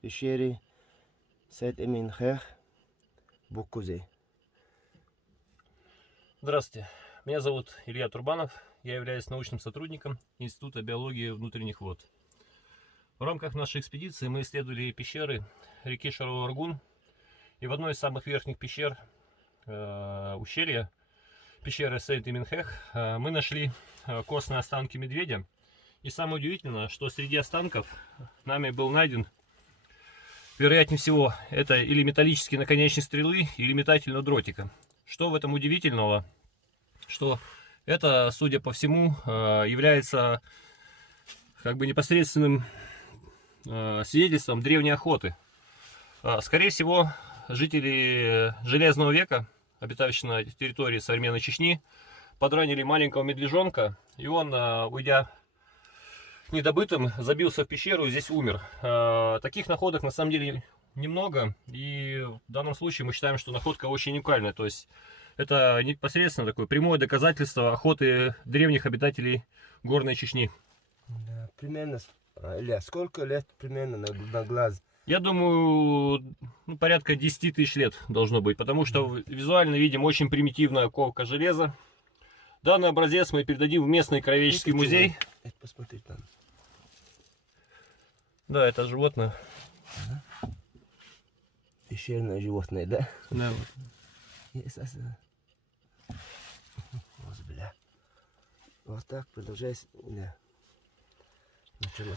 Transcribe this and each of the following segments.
пещере Сейт-Эмин-Хех, Буккузей. Здравствуйте, меня зовут Илья Турбанов, я являюсь научным сотрудником Института биологии внутренних вод. В рамках нашей экспедиции мы исследовали пещеры реки Шаруаргун, и в одной из самых верхних пещер ущелья, пещеры Сейт-Эмин-Хех, мы нашли костные останки медведя. И самое удивительное, что среди останков нами был найден, вероятнее всего, это или металлический наконечник стрелы, или метательного дротика. Что в этом удивительного? Что это, судя по всему, является как бы непосредственным свидетельством древней охоты. Скорее всего, жители Железного века, обитающие на территории современной Чечни, подранили маленького медвежонка, и он, уйдя недобытым, забился в пещеру и здесь умер. Таких находок на самом деле немного, и в данном случае мы считаем, что находка очень уникальная. То есть это непосредственно такое прямое доказательство охоты древних обитателей горной Чечни. Да, примерно, Илья, сколько лет примерно на глаз? Я думаю, порядка 10 тысяч лет должно быть, потому что визуально видим очень примитивная ковка железа. Данный образец мы передадим в местный краеведческий музей. Это посмотреть там. Да, это животное. Ага. Пещерное животное, да? Да. Вот так продолжается. Да.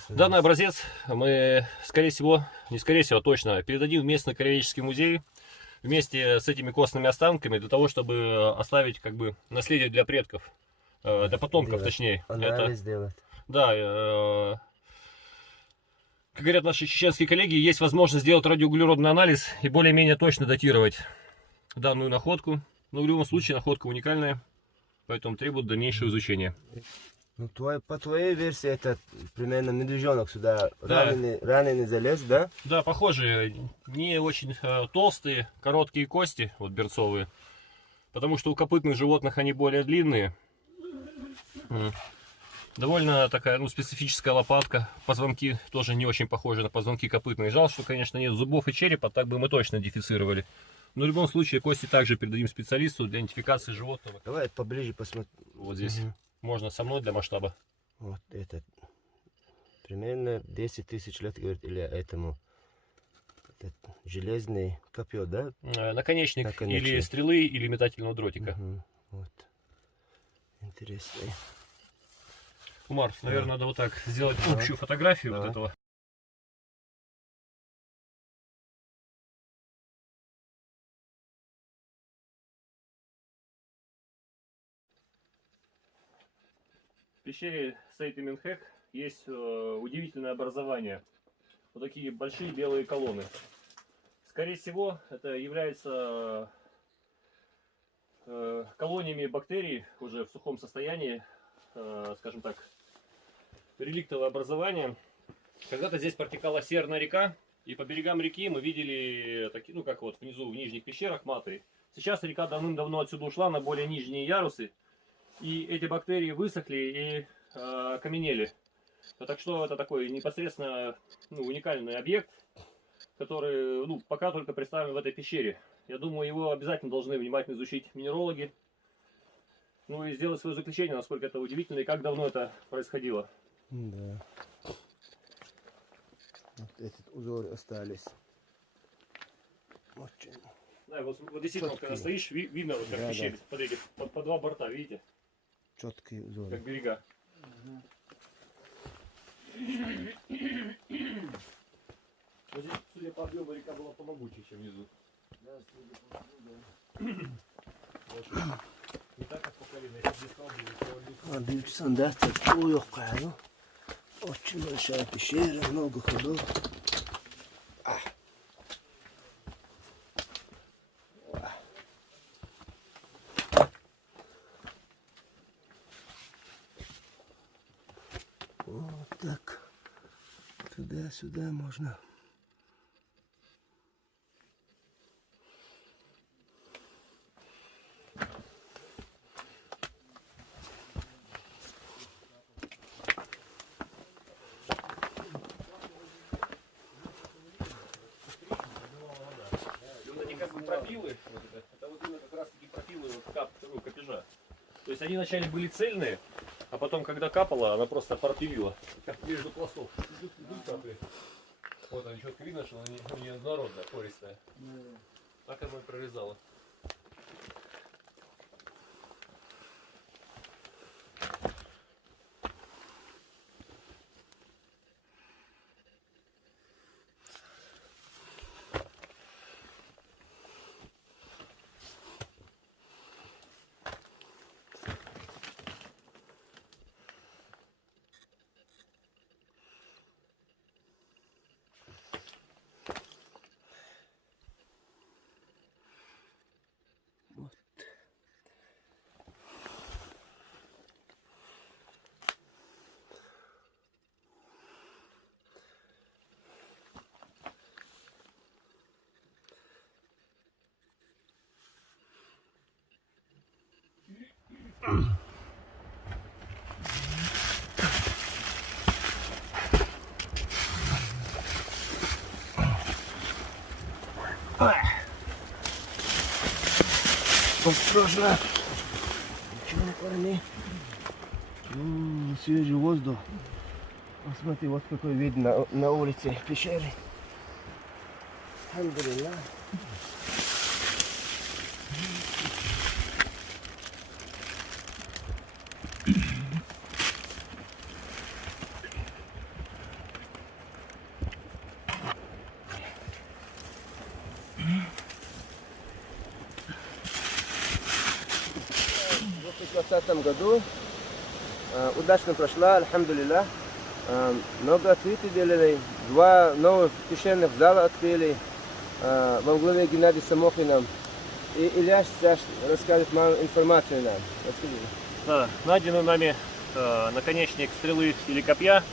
Данный образец мы, скорее всего, не скорее всего, точно передадим в местный краеведческий музей вместе с этими костными останками для того, чтобы оставить как бы наследие для предков, для потомков, делать. Точнее. Анализ делать. Да. Как говорят наши чеченские коллеги, есть возможность сделать радиоуглеродный анализ и более-менее точно датировать данную находку. Но в любом случае находка уникальная, поэтому требует дальнейшего изучения. Ну, по твоей версии, это примерно медвежонок сюда Да. раненый залез, да? Да, похожие, не очень толстые, короткие кости, вот берцовые. Потому что у копытных животных они более длинные. Довольно такая, специфическая лопатка. Позвонки тоже не очень похожи на позвонки копытные. Жалко, что, конечно, нет зубов и черепа, так бы мы точно идентифицировали. Но в любом случае кости также передадим специалисту для идентификации животного. Давай поближе посмотрим. Вот здесь. Можно со мной для масштаба. Вот это. Примерно 10 тысяч лет, говорит Илья, этому. Это железный копье, да? Наконечник или стрелы, или метательного дротика. Вот. Интересный. Умар, наверное, надо вот так сделать общую фотографию вот этого. В пещере Сейт-Эмин-Хех есть удивительное образование. Вот такие большие белые колонны. Скорее всего, это является колониями бактерий уже в сухом состоянии, скажем так, реликтовое образование. Когда-то здесь протекала Серная река, и по берегам реки мы видели, такие, как вот внизу, в нижних пещерах, маты. Сейчас река давным-давно отсюда ушла на более нижние ярусы, и эти бактерии высохли и окаменели. Так что это такой непосредственно уникальный объект, который пока только представлен в этой пещере. Я думаю, его обязательно должны внимательно изучить минерологи. И сделать свое заключение, насколько это удивительно и как давно это происходило. Да. Вот этот узор остались. Очень. Да, вот действительно, когда стоишь, видно, вот как в пещере, смотрите, по два борта, видите? Четкий узор. Как берега. Здесь, судя по объему, река была помогучее, чем внизу. Да, судя по всему, да. Не так, как по колено, если здесь стал, büyük sandat bu yok yani. Очень большая пещера, много ходов. Вот так. Туда-сюда можно. Это вот именно как раз таки пропилы капежа. То есть они вначале были цельные, а потом, когда капало, она просто пропилила. Как между пластов. Идут капли. Вот они четко видно, что она не однородная, пористая. Так оно и прорезало. Осторожно. Ничего не корми. Свежий воздух. Посмотри, вот какой вид на улице пещеры. Альхамдулилlah. В 2020 году удачно прошла, альхамдулилlah. Много открытий делали, 2 новых пещерных зала открыли во главе Геннадия Самохина. И Илья сейчас расскажет мало информации нам. Расскажи. Да, найдены нами наконечник стрелы или копья.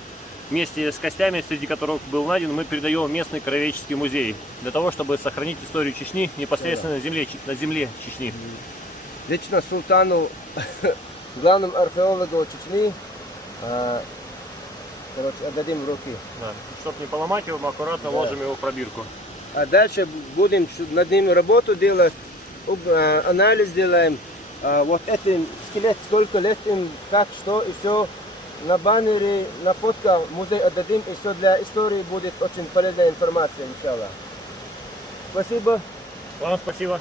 Вместе с костями, среди которых был найден, мы передаем в местный краеведческий музей. Для того, чтобы сохранить историю Чечни непосредственно на земле Чечни. Лично султану, главному археологу Чечни, отдадим в руки. Да. Чтобы не поломать его, мы аккуратно ложим его в пробирку. А дальше будем над ним работу делать, анализ делаем. Вот этот скелет, сколько лет им, как, что и все. На баннере, на фотке музей отдадим, и все для истории будет очень полезная информация, иншаллах. Спасибо. Вам спасибо.